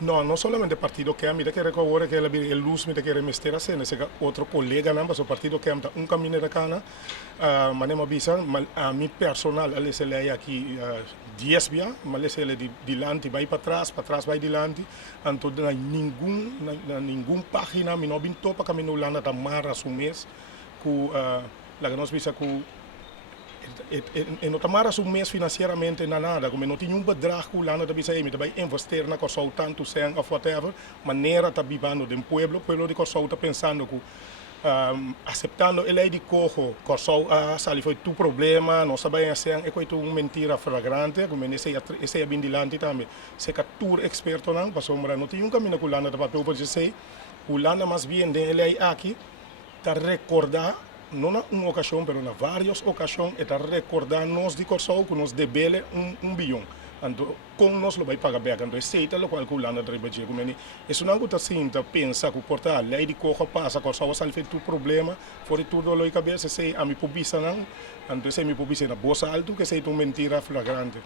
No, no solamente el partido que mira que recuerda que el luz mira que remester a cena, ese otro colega nada más, el partido que un camino de cana, manema visa, a mi personal, ale se le aquí 10 via, male se le dilante, vai para trás, vai dilante, anto na ningún página, mi no bin topa camino lana da mara su mes, ku la que nos visa ku en não tomara um mês financeiramente na nada, como não tinha bedrag lá na bisa me também investir na coisa tanto sem of whatever, maneira tá vivendo do pueblo de coisa tá pensando que aceitando ele de corro, coisa sali foi tu problema, não sabe assim, é coisa uma mentira flagrante, como esse é bem dilante também, se que tu experto não, passou não tinha caminho com lá na papel para dizer, o lá mais bem ele aqui tá recordar não na uma ocasião, mas na várias ocasiões, está recordar-nos de coisa que nos debele bilhão. Então, como nós vai pagar bem, então, aceita o qual que o lana treba de como isso não está assim, pensa que porta a lei de corra passa, coisa vai salvar tu problema, fora tudo lo cabeça, se a mi publica não, então se mi publica na bolsa alto que sei tu mentira flagrante.